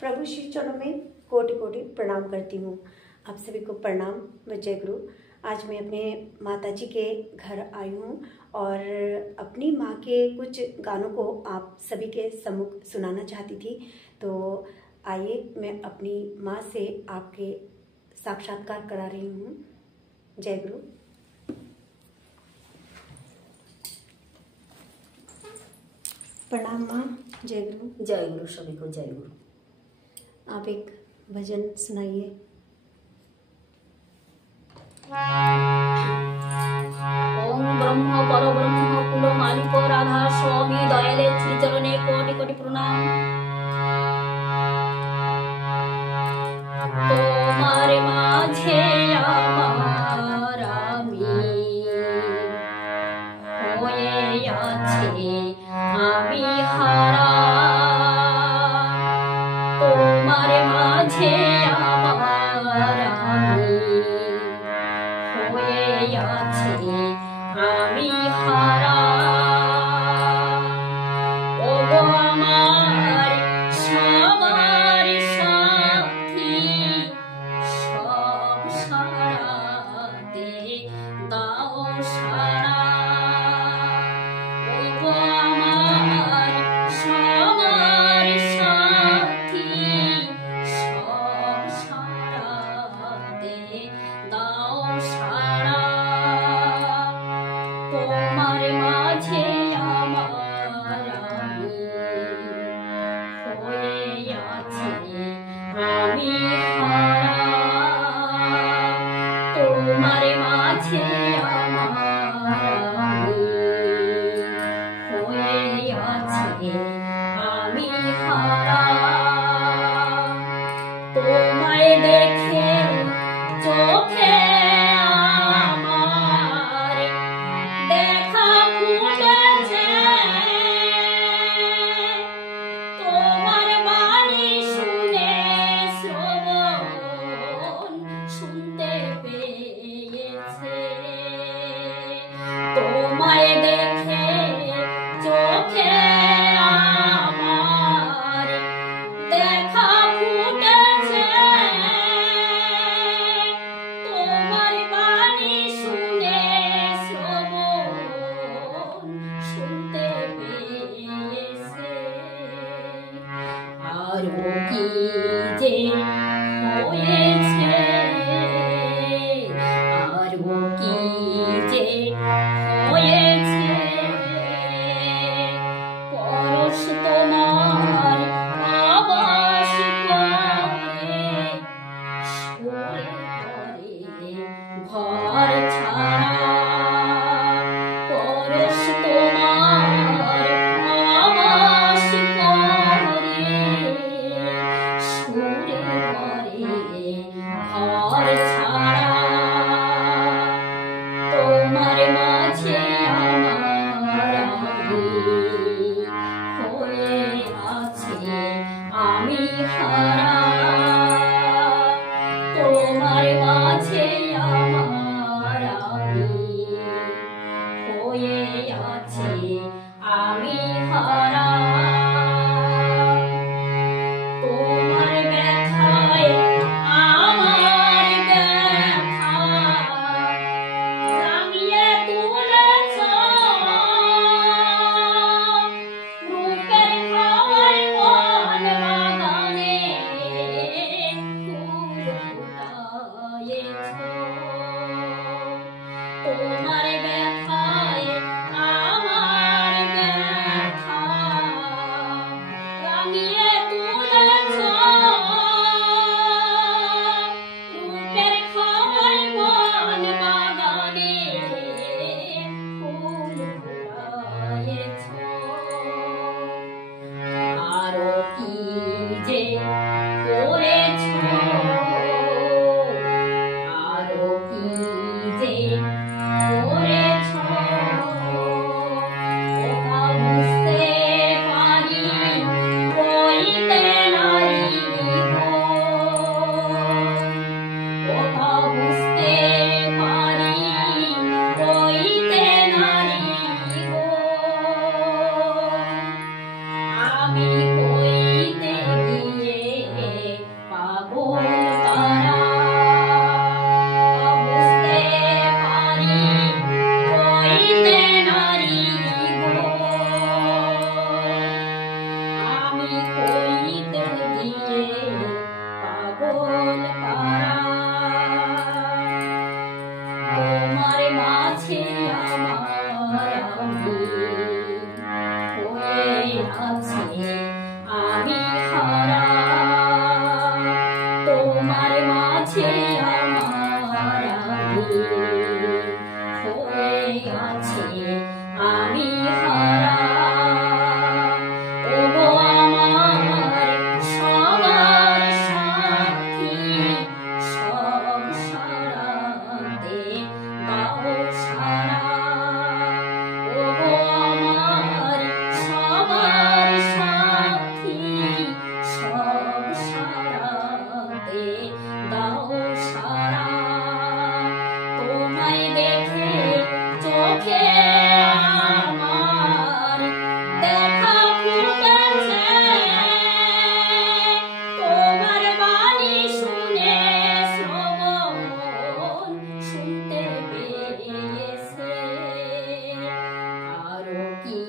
प्रभु श्री चरणों में कोटि कोटि प्रणाम करती हूँ। आप सभी को प्रणाम व जय गुरु। आज मैं अपने माता जी के घर आई हूँ और अपनी माँ के कुछ गानों को आप सभी के सम्मुख सुनाना चाहती थी। तो आइए मैं अपनी माँ से आपके साक्षात्कार करा रही हूँ। जय गुरु। प्रणाम माँ। जय गुरु। जय गुरु। सभी को जय गुरु। आप एक भजन सुनाइए। ओम ब्रह्म परब्रह्म कुल मालिक राधा स्वामी दयाले श्री चरणे कोटि कोटि प्रणाम। तुम्हारे माझे আমার আমি হয়ে আছে আমি হারা। তোমার মাঝে আমার আমি হয়ে আছে আমি হারা। ওগো আমার সবার সাথী সব সারাতে দাও সারা। ওগো আমার সবার সাথী সব সারাতে দাও সারা। তোমার মাঝে আমার আমি হয়ে আছে আমি হারা। তোমার মাঝে আমার আমি হয়ে আছে আমি হারা। তোমায় দেখে চোখে আমার দেখা ফুটেছে। তোমার বাণী শুনে শ্রবণ শুনতে পেয়েছে। তোমায় দেখে চোখে আমার দেখা ফুটেছে। তোমার বাণী শুনে শ্রবণ শুনতে পেয়েছে। আরো কি যে হয়েছে, আরো কি যে হয়েছে। পরশ তোমার আবাস করে সরে পড়ে ঘর ছাড়া। পরশ তোমার আবাস করে সরে পড়ে ঘর ছাড়া। তোমার মাঝে আমার আমি হয়ে আছে আমি হারা। তোমার মাঝে আমার আমি হয়ে আছে আমি হারা। তোমার ব্যথায় আমার ব্যথা রাঙিয়ে তুলেছ। রূপের খাওয়ায় মন বাগানে ফুল ফুটায়েছ। তোমার ব্যথায় আমার ব্যথা রাঙিয়ে তুলেছ। রূপের খাওয়ায় মন বাগানে ফুল ফুটায়েছ। আরো কি যে করেছ, আরো কি যে করেছ। ওটা বুঝতে পারি হইতে গিয়ে পাগল পারা তোমার মাঝে আমার আমি হয়ে আছে আমি হারা তোমার মাঝে আমার আমি হয়ে আছে আমি হারা ওগো আমার সবার সাথী সব সারাতে দাও সারা ওগো আমার সবার সাথী সব সারাতে দাও সারা তোমায় দেখে চোখে আমার দেখা ফুটেছে তোমার বাণী শুনে শ্রবণ শুনতে পেয়েছে আরো কি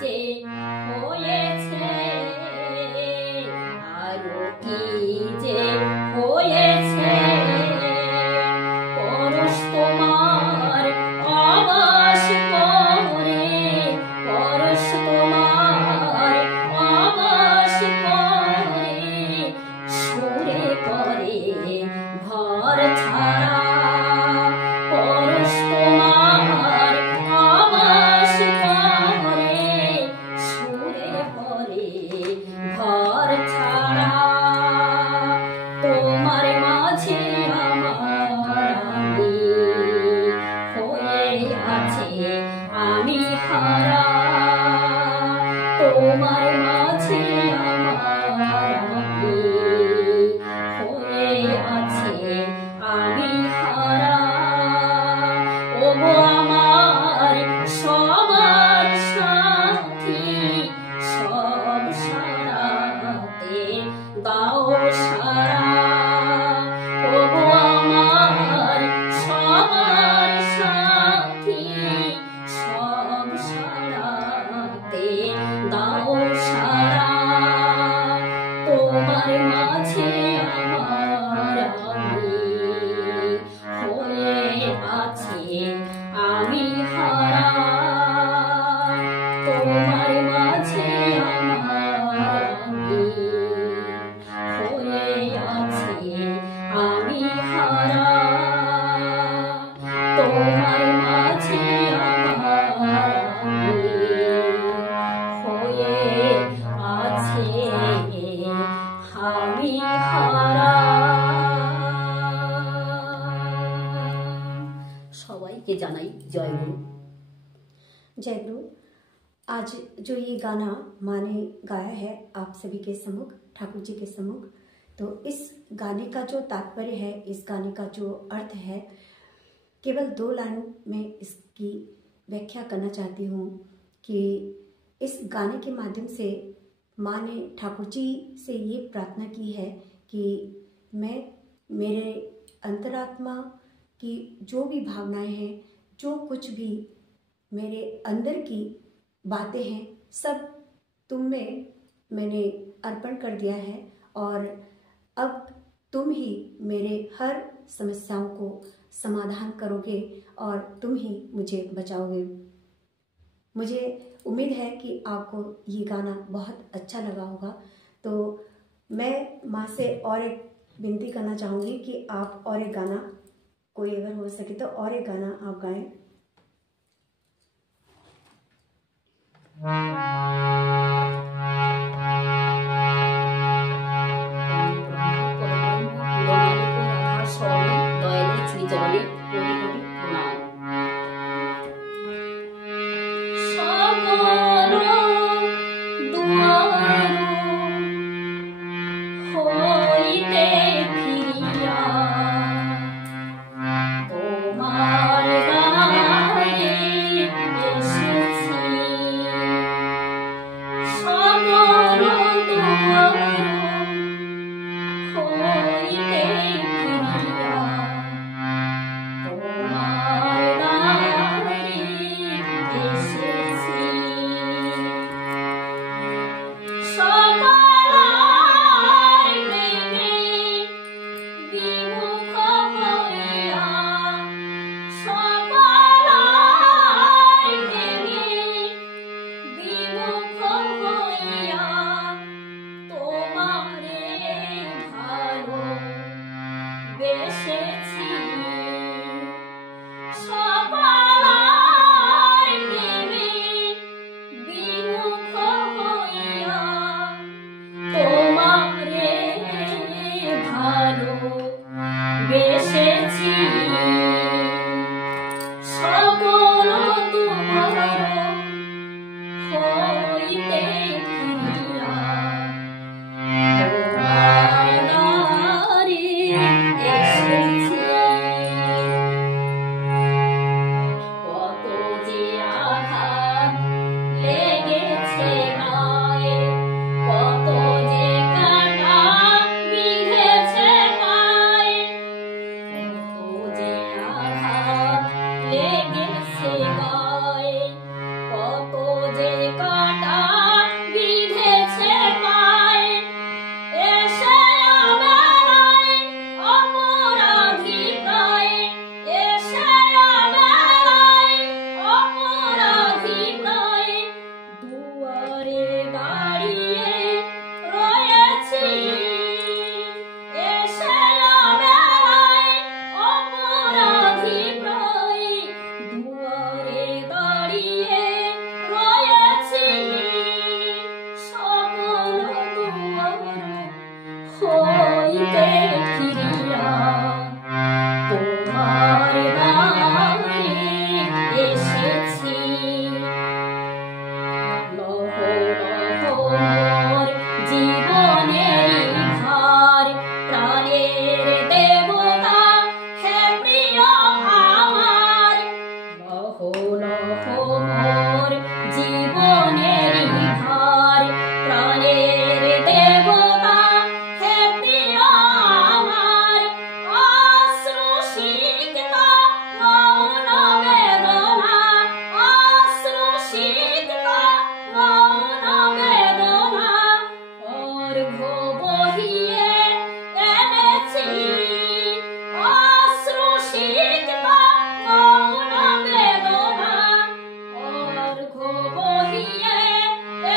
যে হয়েছে আরো কি যে হয়েছে পরশ তোমার আবাস করে পরশ তোমার আবাস করে সুরে করে ঘর ছাড়া পরশ তোমার আবাস করে সুরে করে ঘর ছাড়া তোমার মাঝে আমার আমি হয়ে আছে আমি হারা তোমার মাঝে আমার আমি হয়ে আছে আমি হারা ওগো আমার সবার সাথী সব সারাতে দাও সারা ওগো আমার সবার সাথী সব সারাতে দাও সারা তোমার মাঝে আমার আমি হয়ে আছে আমি হারা তোমার মাঝে আমার আমি হয়ে আছে আমি হারা তোমার মাঝে আমার আমি হয়ে আছে আমি হারা সবাইকে জানাই জয় গুরু। जय गुरु। आज जो ये गाना माँ ने गाया है आप सभी के सम्मुख, ठाकुर जी के सम्मुख, तो इस गाने का जो तात्पर्य है, इस गाने का जो अर्थ है, केवल 2 लाइन में इसकी व्याख्या करना चाहती हूँ कि इस गाने के माध्यम से माँ ने ठाकुर जी से ये प्रार्थना की है कि मैं मेरे अंतरात्मा की जो भी भावनाएं हैं, जो कुछ भी मेरे अंदर की बातें हैं, सब तुम में मैंने अर्पण कर दिया है और अब तुम ही मेरे हर समस्याओं को समाधान करोगे और तुम ही मुझे बचाओगे। मुझे उम्मीद है कि आपको ये गाना बहुत अच्छा लगा होगा। तो मैं माँ से और एक विनती करना चाहूँगी कि आप और एक गाना, कोई अगर हो सके तो और एक गाना आप गाएं। হইতে ফিরিয়া তোমার দ্বারে এসেছি। লহ লহ মোর জীবনের ভার, প্রাণের দেবতা হে প্রিয় আমার। লহ লহ মোর জীবনের ভার, প্রাণের দেবতা হে প্রিয় আমার। অশ্রু সিক্ত মৌন বেদনা, অশ্রু সিক্ত মৌন বেদনা, অর্ঘ্য বহিয়ে এনেছি। অশ্রু সিক্ত মৌন বেদনা, অর্ঘ্য বহিয়ে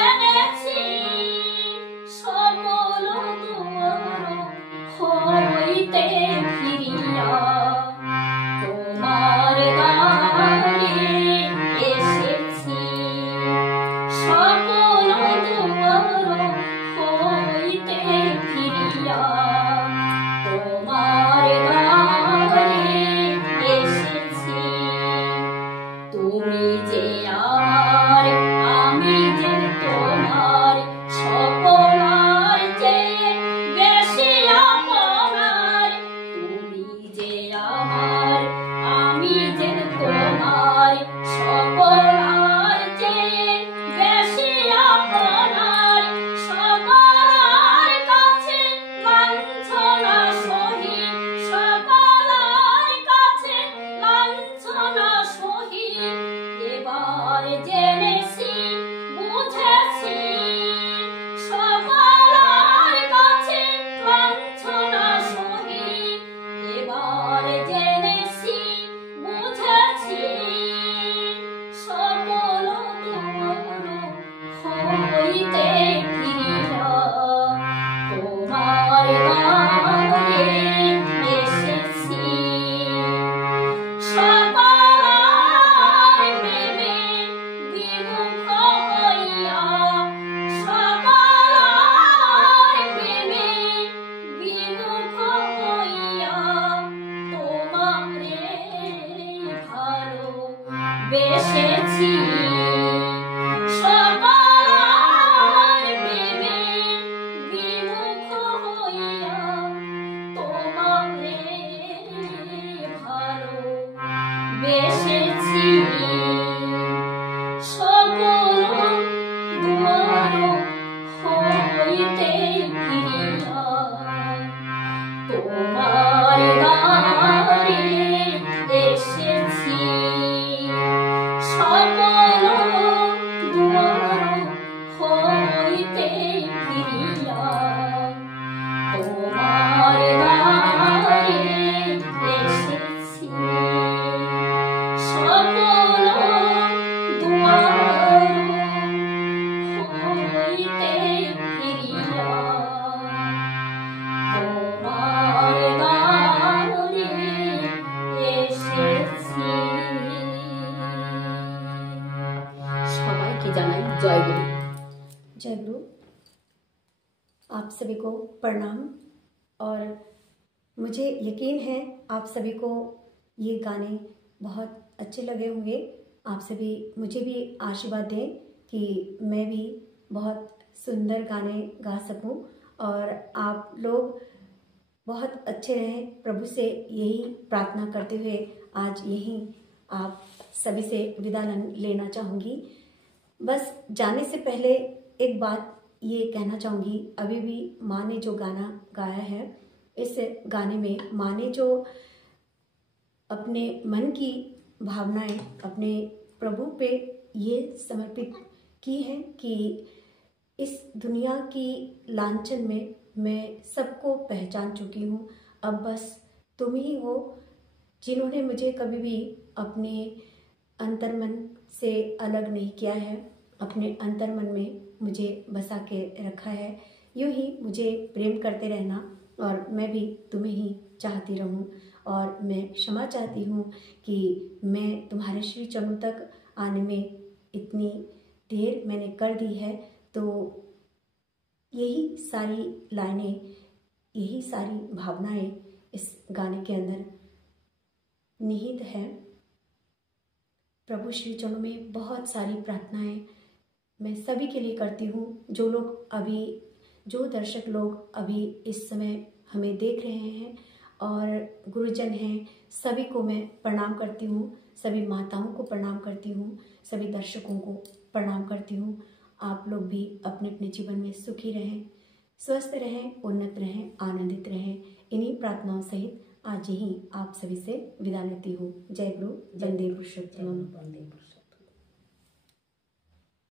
এনেছি। সকল দুয়ার হইতে ফিরিয়া তোমার দ্বারে এসেছি। সকল দুয়ার হইতে ফিরিয়া তোমার দ্বারে এসেছি। তুমি যে আমার, আমি যে তোমার, সকলার চেয়ে বেশি আপনার। তুমি যে আমার, আমি যে তোমার, সকলার চেয়ে বেশি আপনার। সকলার কাছে লাঞ্ছনা সহি, সকলার কাছে লাঞ্ছনা সহি। এবার জেনেছি, বুঝেছি, সকলার কাছে লাঞ্ছনা সহি। এবার জেনেছি, বুঝেছি, সকল দুয়ার হইতে ফিরিয়া তোমার দ্বারে এসেছি। সকলার প্রেমে বিমুখ হইয়া, সকলার প্রেমে বিমুখ হইয়া তোমারে ভালোবেসেছি। সকলার প্রেমে বিমুখ হইয়া তোমারে ভালোবেসেছি। সকল দুয়ার হইতে ফিরিয়া তোমার দ্বারে এসেছি। সকল দুয়ার হইতে ফিরিয়া তোমার দ্বারে এসেছি। সকল দুয়ার হইতে ফিরিয়া তোমার দ্বারে এসেছি। সবাইকে জানাই জয় গুরু। जय गुरु। आप सभी को प्रणाम। और मुझे यकीन है आप सभी को ये गाने बहुत अच्छे लगे होंगे। आप सभी मुझे भी आशीर्वाद दें कि मैं भी बहुत सुंदर गाने गा सकूं और आप लोग बहुत अच्छे रहें। प्रभु से यही प्रार्थना करते हुए आज यहीं आप सभी से विदा लेना चाहूँगी। बस जाने से पहले एक बात ये कहना चाहूँगी, अभी भी माँ ने जो गाना गाया है, इस गाने में माँ ने जो अपने मन की भावनाएं अपने प्रभु पे ये समर्पित की हैं कि इस दुनिया की लांछन में मैं सबको पहचान चुकी हूँ। अब बस तुम ही हो जिन्होंने मुझे कभी भी अपने अंतर्मन से अलग नहीं किया है, अपने अंतर्मन में मुझे बसा के रखा है। यूं ही मुझे प्रेम करते रहना और मैं भी तुम्हें ही चाहती रहूं। और मैं क्षमा चाहती हूँ कि मैं तुम्हारे श्री चरणों तक आने में इतनी देर मैंने कर दी है। तो यही सारी लाइनें यही सारी भावनाएं इस गाने के अंदर निहित है। प्रभु श्री चरणों में बहुत सारी प्रार्थनाएं मैं सभी के लिए करती हूँ। जो दर्शक लोग अभी इस समय हमें देख रहे हैं और गुरुजन हैं, सभी को मैं प्रणाम करती हूँ। सभी माताओं को प्रणाम करती हूँ, सभी दर्शकों को प्रणाम करती हूँ। आप लोग भी अपने अपने जीवन में सुखी रहें, स्वस्थ रहें, उन्नत रहें, आनंदित रहें। इन्हीं प्रार्थनाओं सहित आज ही आप सभी से विदा लेती हूँ। जय गुरु, वंदे पुरुषोत्तम।